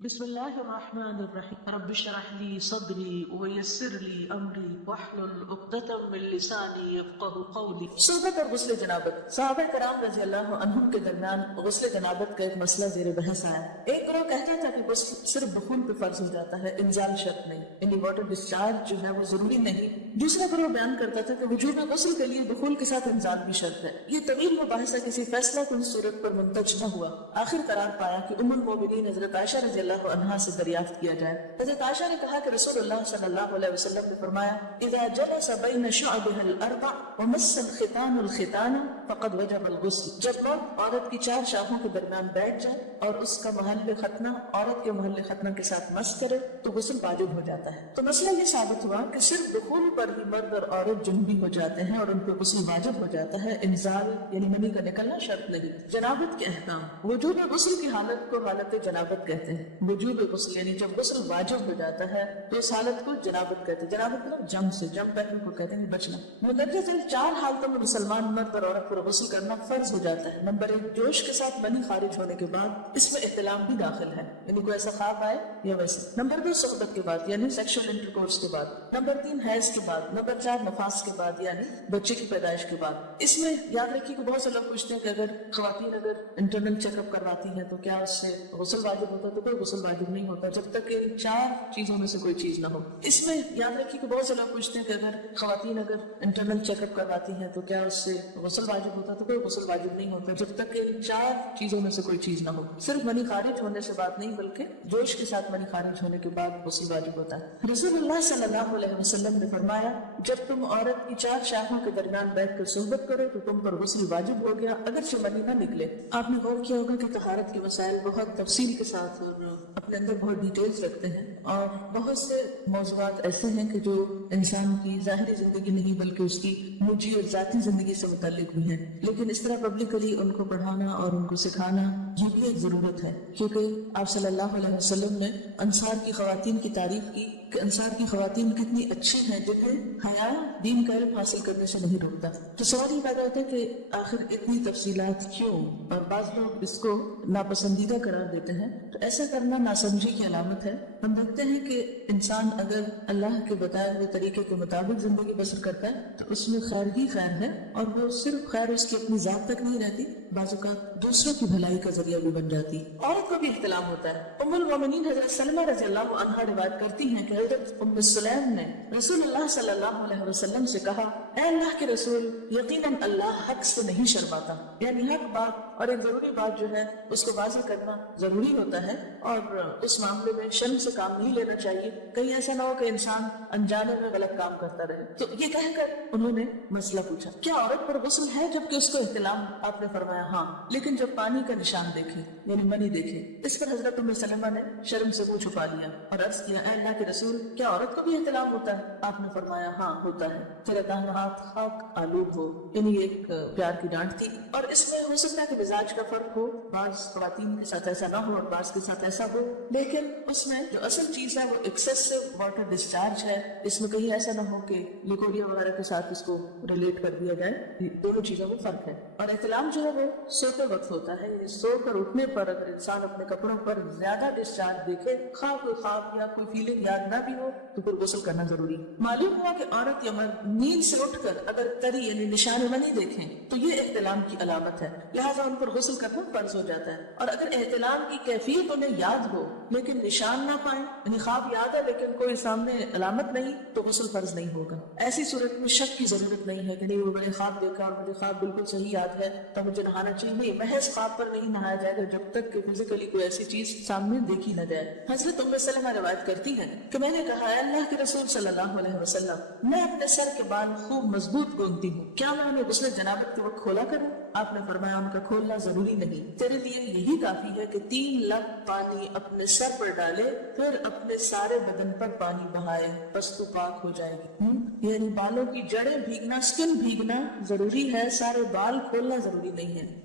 بسم اللہ الرحمن الرحیم رب اشرح لی صدری ویسر لی امری واحلل عقدۃ من لسانی یفقهوا قولی۔ صحبت اور غسل جنابت۔ صحابہ کرام رضی اللہ عنہم کے درمیان غسل جنابت کا ایک مسئلہ زیر بحث آیا۔ ایک گروہ کہتا تھا کہ غسل صرف دخول پہ فرض ہو جاتا ہے، انزال شرط نہیں، یعنی واٹر ڈسچارج جو ہے وہ ضروری نہیں۔ دوسرا گروہ بیان کرتا تھا کہ وجوب غسل کے لیے دخول کے ساتھ انزال بھی شرط ہے۔ یہ طویل مباحثہ کسی فیصلہ کن صورت پر منتج نہ ہوا۔ آخر قرار پایا کہ ام المومنین حضرت عائشہ رضی اللہ عنہا سے دریافت کیا جائے۔ حضرت عائشہ نے کہا کہ رسول اللہ صلی اللہ علیہ وسلم نے فرمایا اذا جلس بین شعبها الاربع ومس الختان الختان فقد وجب الغسل۔ جب مرد عورت کی چار شاخوں کے درمیان بیٹھ جائے اور اس کا محل ختنہ عورت کے محل ختنہ کے ساتھ مس کرے تو غسل واجب ہو جاتا ہے۔ تو مسئلہ یہ ثابت ہوا کہ صرف دخول پر ہی مرد اور عورت جنبی ہو جاتے ہیں اور ان پہ غسل واجب ہو جاتا ہے، انزال یعنی منی کا نکلنا شرط نہیں۔ جنابت کے احکام۔ وجوب غسل کی حالت کو حالت جنابت کہتے ہیں۔ وجوب غسل یعنی جب غسل واجب ہو جاتا ہے تو اس حالت کو جنابت کہتے ہیں۔ جنابت مطلب جم سے، جم پہلو کو کہتے ہیں بچنا۔ مندرجہ ذیل چار حالتوں میں مسلمان مرد اور عورت پر غسل کرنا فرض ہو جاتا ہے۔ نمبر 1، جوش کے ساتھ منی خارج ہونے کے بعد، اس میں احتلام بھی داخل ہے، یعنی کوئی ایسا خواب آئے یا ویسے۔ نمبر 2، صحبت کے بعد یعنی سیکشل انٹرکورس کے بعد۔ نمبر 3، حیض کے بعد۔ نمبر 4، نفاس کے بعد یعنی بچے کی پیدائش کے بعد۔ اس میں یاد رکھیے کہ بہت سے لوگ پوچھتے ہیں کہ اگر خواتین انٹرنل چیک اپ کرواتی ہیں تو کیا اس سے غسل واجب ہوتا ہے؟ تو کوئی غسل واجب نہیں ہوتا جب تک کہ ان چار چیزوں میں سے کوئی چیز نہ ہو۔ اس میں یاد رکھیے کہ بہت سے لوگ پوچھتے ہیں کہ اگر خواتین انٹرنل چیک اپ کرواتی ہیں تو کیا اس سے غسل واجب ہوتا ہے؟ تو کوئی غسل واجب نہیں ہوتا جب تک کہ ان چار چیزوں میں سے کوئی چیز نہ ہو۔ صرف منی خارج ہونے سے بات نہیں بلکہ جوش کے ساتھ منی خارج ہونے کے بعد غسل واجب ہوتا ہے۔ رسول اللہ صلی اللہ علیہ وسلم نے فرمایا جب تم عورت کی چار شاخوں کے درمیان بیٹھ کر صحبت کرو تو تم پر غسل واجب ہو گیا اگرچہ منی نہ نکلے۔ آپ نے غور کیا ہوگا کہ طہارت کے مسائل بہت تفصیل کے ساتھ اور اپنے اندر بہت ڈیٹیلز رکھتے ہیں، اور بہت سے موضوعات ایسے ہیں کہ جو انسان کی ظاہری زندگی نہیں بلکہ اس کی نجی اور ذاتی زندگی سے متعلق بھی ہیں، لیکن اس طرح پبلکلی ان کو پڑھانا اور ان کو سکھانا یہ بھی ایک ضرورت ہے، کیونکہ آپ صلی اللہ علیہ وسلم نے انصار کی خواتین کی تعریف کی کہ انصار کی خواتین کتنی اچھی ہیں جنہیں حیا دین کا علم حاصل کرنے سے نہیں روکتا۔ تو سوال یہ پیدا ہوتا ہے کہ آخر اتنی تفصیلات کیوں، اور بعض لوگ اس کو ناپسندیدہ قرار دیتے ہیں، تو ایسا کرنا ناسمجھی کی علامت ہے۔ ہم دیکھتے ہیں کہ انسان اگر اللہ کے بتائے ہوئے طریقے کے مطابق زندگی بسر کرتا ہے تو اس میں خیر ہی خیر ہے، اور وہ صرف خیر اس کی اپنی ذات تک نہیں رہتی، بعض اوقات دوسروں کی بھلائی کا ذریعہ بھی بن جاتی۔ عورت کو بھی احتلام ہوتا ہے۔ ام المومنین حضرت سلمہ رضی اللہ عنہا روایت کرتی ہیں کہ حضرت ام سلیم نے رسول اللہ صلی اللہ علیہ وسلم سے کہا اے اللہ کے رسول، یقیناً اللہ حق سے نہیں شرماتا، یعنی حق بات اور ایک ضروری بات جو ہے اس کو واضح کرنا ضروری ہوتا ہے، اور اس معاملے میں شرم سے کام نہیں لینا چاہیے، کہیں ایسا نہ ہو کہ انسان انجانے میں غلط کام کرتا رہے۔ تو یہ کہہ کر انہوں نے مسئلہ پوچھا کیا عورت پر غسل ہے جبکہ اس کو احتلام؟ آپ نے فرمایا ہاں، لیکن جب پانی کا نشان دیکھے یعنی منی دیکھے۔ اس پر حضرت ام سلمہ نے شرم سے منہ چھپا لیا اور عرض کیا اے اللہ کے رسول، کیا عورت کو بھی احتلام ہوتا ہے؟ آپ نے فرمایا ہاں ہوتا ہے، تیرا داہنا ہاتھ خاک آلود ہو، یعنی ایک پیار کی ڈانٹ تھی، اور اس میں ہو سکتا ہے کہ مزاج کا فرق ہو، بعض خواتین کے ساتھ ایسا نہ ہو اور بعض کے ساتھ ایسا ہو، لیکن اس میں جو اصل چیز ہے وہ ایکسیسو واٹر ڈسچارج ہے۔ اس میں کہیں ایسا نہ ہو کہ لیکوریا وغیرہ کے ساتھ اس کو ریلیٹ کر دیا جائے، دونوں چیزوں میں فرق ہے۔ اور احتلام جو ہے وہ سوتے وقت ہوتا ہے، یعنی سو کر اٹھنے پر اگر انسان اپنے کپڑوں پر زیادہ ڈسچارج دیکھے، خواہ کوئی خواب یا کوئی فیلنگ یاد نہ بھی ہو، تو پھر غسل کرنا ضروری۔ معلوم ہوا کہ عورت یا مرد نیند سے اٹھ کر اگر تری یعنی نشان منی دیکھیں تو یہ احتلام کی علامت ہے، لہٰذا ان پر غسل کرنا فرض ہو جاتا ہے۔ اور اگر احتلام کی کیفیت انہیں یاد ہو لیکن نشان نہ پائیں، یعنی خواب یاد ہے لیکن کوئی سامنے علامت نہیں، تو غسل فرض نہیں ہوگا۔ ایسی صورت میں شک کی ضرورت نہیں ہے کہ نہیں وہ میں نے خواب دیکھا اور مجھے خواب بالکل صحیح یاد ہے تو مجھے نہانا چاہیے، نہیں، محض خواب پر نہیں نہایا جائے گا جب تک کہ فزیکلی کوئی ایسی چیز سامنے دیکھی نہ جائے۔ حضرت ام سلمہ روایت کرتی ہیں کہ میں نے کہا اے اللہ کے رسول صلی اللہ علیہ وسلم، میں اپنے سر کے بال خوب مضبوط گوندتی ہوں، کیا میں انہیں غسل جنابت کے وقت کھولا کروں؟ آپ نے فرمایا ان کا کھولنا ضروری نہیں، تیرے لیے یہی کافی ہے کہ 3 لگ پانی اپنے سر پر ڈالے پھر اپنے سارے بدن پر پانی بہائے، بس تو پاک ہو جائے گی۔ یعنی بالوں کی جڑیں بھیگنا، سکن بھیگنا ضروری ہے، سارے بال کھولنا ضروری نہیں ہے۔